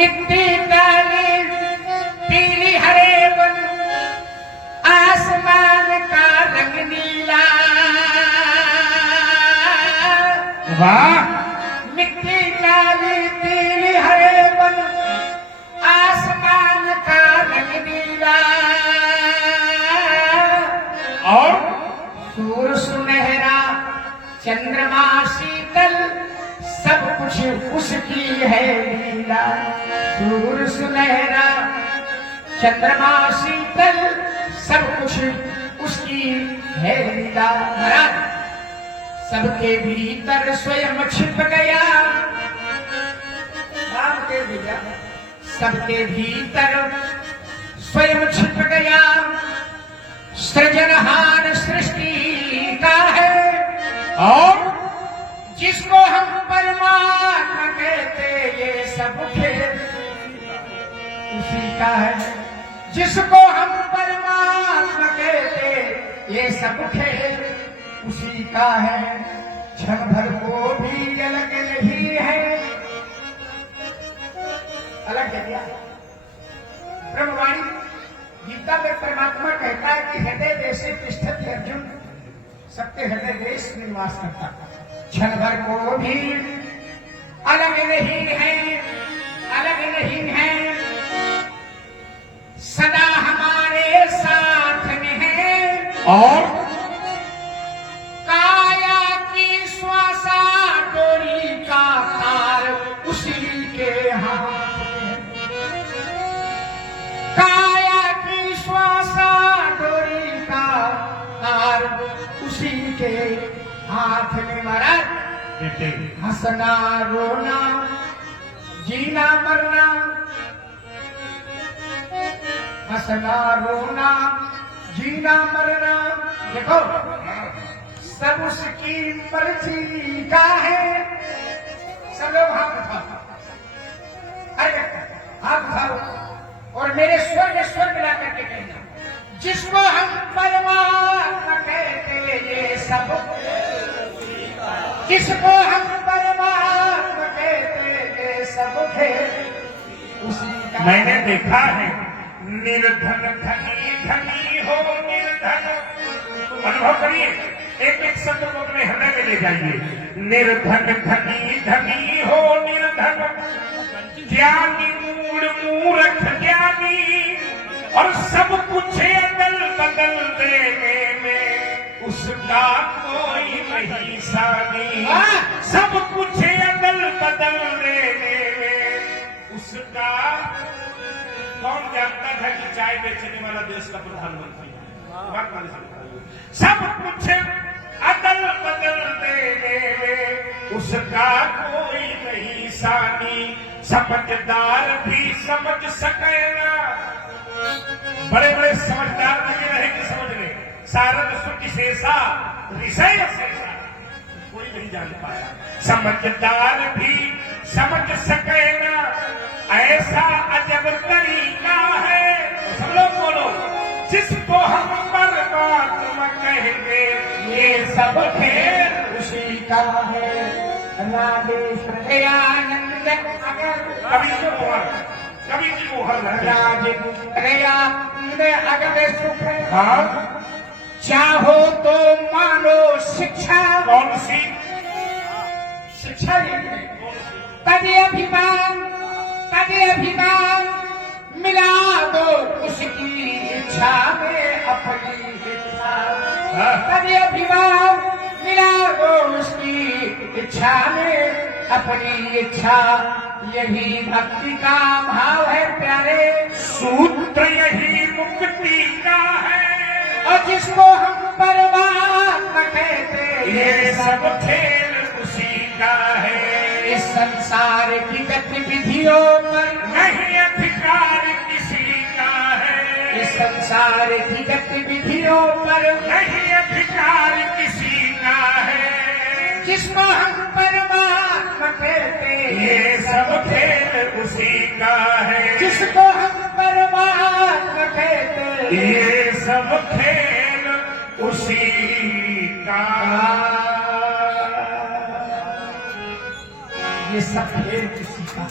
मिट्टी काली पीली हरे वन, आसमान का रंग नीला। वाह, मिट्टी काली पीली हरे वन, आसमान का रंग नीला। और सूर्य सुनहरा चंद्रमा शीतल, सब कुछ उसकी है लीला। सूर्य सुनहरा चंद्रमा शीतल, सब कुछ उसकी है लीला। महाराज, सबके भीतर स्वयं छिप गया, राम के भैया सबके भीतर स्वयं छिप गया। सृजनहार सृष्टि का है, और जिसको हम परमात्मा कहते, ये सब खेल उसी का है। जिसको हम परमात्मा कहते, ये सब खेल उसी का है। क्षण भर को भी अलग नहीं है, अलग है क्या? ब्रह्मवाणी गीता में परमात्मा कहता है कि हृदय देशे तिष्ठति अर्जुन, सबके हृदय देश में निवास करता है। क्षण भर को भी अलग नहीं है, अलग नहीं है, सदा हमारे साथ में है। और काया की श्वासा डोरी का तार उसी के हाथ में। काया की श्वासा डोरी का तार उसी के हाथ में। महाराज, बेटे, हंसना रोना जीना मरना, हंसना रोना जीना मरना, देखो सब उसकी मर्जी का है। सब लोग हाथ उठाओ, अरे हाथ उठाओ और मेरे स्वर में स्वर मिला करके कहना, जिसको हम परमात्मा कहते, ये सब जिसको हम परमात्मा कहते, ये सब खेल उसी का। मैंने देखा है, निर्धन धनी धनी हो निर्धन। अनुभव करिए, एक एक शब्द को अपने हृदय में ले जाइए। निर्धन धनी धनी हो निर्धन, ज्ञानी मूढ़ मूर्ख ज्ञानी, और सब कुछ अदल बदल देने में उसका कोई नहीं सानी। सब कुछ अदल बदल देने में उसका, कौन जानता था कि चाय बेचने वाला देश का प्रधानमंत्री है? सब कुछ अदल बदल देने में उसका कोई नहीं सानी। समझदार भी समझ सकेगा, बड़े बड़े समझदार लगे रहे कि समझ रहे, सारद सुख शेषा ऋषय शेषा, कोई नहीं जान पाया। समझदार भी समझ सकेगा, ऐसा अजब तरीका है। सब लोग बोलो, जिसको हम परमात्मा कहेंगे, ये सब खेल उसी का है। राजेश्वर आनंद कभी जो मोहर, कभी जी मोहर राजेंद्र अगम सुख। हाँ, चाहो तो मानो शिक्षा। कौन सी शिक्षा तभी अभिमान, तभी अभिमान मिला दो उसकी इच्छा में अपनी इच्छा। तभी अभिमान मिला दो उसकी इच्छा में अपनी इच्छा। यही भक्ति का भाव है प्यारे, सूत्र यही मुक्ति का है। और जिसको हम परमात्मा कहते, ये सब खेल उसी का है। इस संसार की गतिविधियों पर नहीं अधिकार किसी का है। इस संसार की गतिविधियों पर नहीं अधिकार किसी का है। जिसको हम परमात्मा कहते, ये सब खेल उसी का है। जिसको हम परमात्मा कहते, ये सब खेल उसी का। ये सब खेल किसी का।